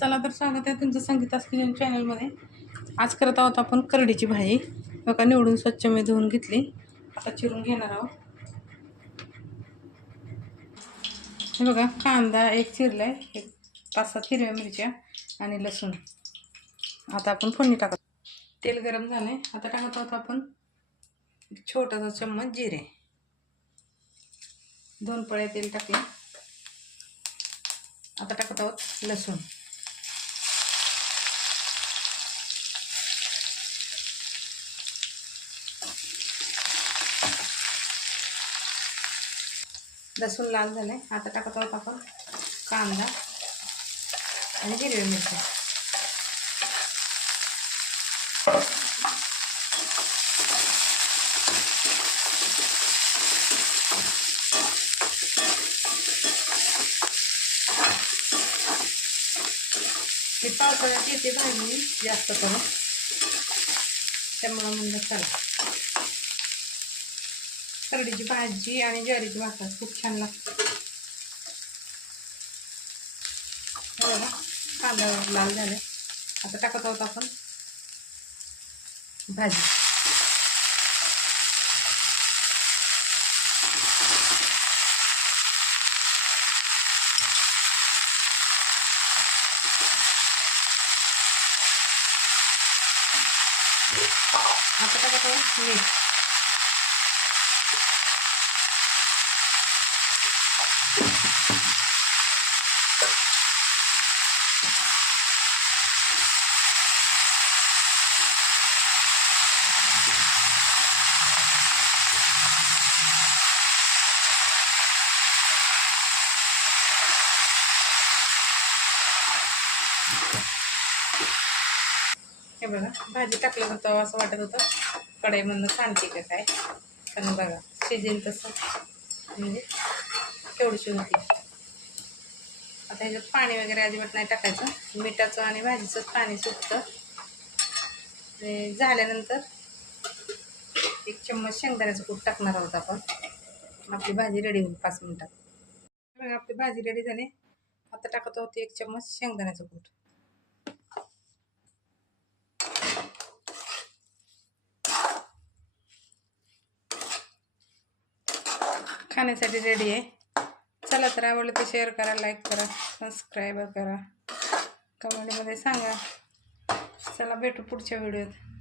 चला तर स्वागत आहे तुमचं संगीता किचन चॅनलमध्ये आज करत आहोत आपण करडीची भाजी. बघा निवडून स्वच्छ मी धुवून घेतली. आता चिरून घेणार आहोत. हे बघा कांदा एक चिरलाय एक पाच सात हिरव्या मिरच्या आणि लसूण. आता आपण फोडणी टाकत तेल गरम झाले आता टाकत आहोत आपण एक छोटासा चम्मच जिरे. दोन पळ्या तेल टाकले. आता टाकत आहोत लसूण. लसूण लाल झालं आहे आता टाकत आहोत आपण. कांदा आणि हिरवी मिरची. ही पावसाळ्यात येते भाजी जास्त करून. त्यामुळं म्हणलं चला. करडीची भाजी आणि ज्वारीची भाकर खूप छान लागते हे बघा कांदा लाल झाले आता टाकत आहोत आपण भाजी आता टाकत आहोत मीठ हे बघा भाजी टाकलं होतं असं वाटत होतं कढईमधनं सांगते का काय पण बघा शिजेल तसं म्हणजे केवढीशी होती आता ह्याच्यात पाणी वगैरे अजिबात नाही टाकायचं. मिठाचं आणि भाजीचंच पाणी सुटतं आणि झाल्यानंतर एक चम्मच शेंगदाण्याचं कूट टाकणार आहोत आपण. आपली भाजी रेडी होईल पाच मिनटात. आपली भाजी रेडी झाली. आता टाकत आहोत एक चम्मच शेंगदाण्याचं कूट. खाण्यासाठी रेडी आहे. चला तर आवडलं तर शेअर करा लाईक करा सबस्क्राईब करा कमेंटमध्ये सांगा चला भेटू पुढच्या व्हिडिओत